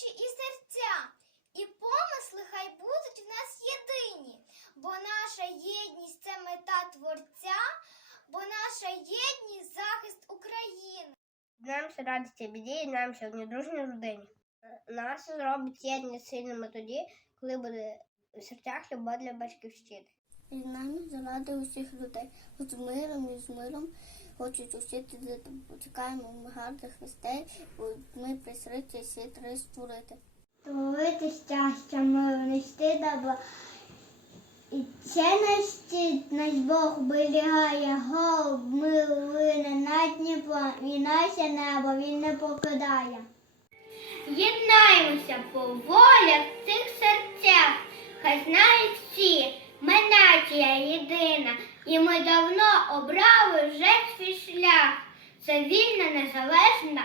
Душі і серця, і помисли хай будуть в нас єдині, бо наша єдність це мета Творця, бо наша єдність захист України. Знаємося радості біді і знаємося в недружній родині. Нас зробить єдність сильними тоді, коли буде в серцях любов для батьківщини. І нами заради усіх людей. З миром і з миром хочуть усі діти. Почекаємо ми гарних вестей, бо ми присриті всі три створити. Творити щастя, миру, нести добро. І це щит, наш Бог берігає голуб, миру лине над Дніпром, і наше небо він не покидає. Єднаємося по волях в цих серцях, хай знають всі, ми нація єдина, і ми давно обрали вже свій шлях. Це вільна, незалежна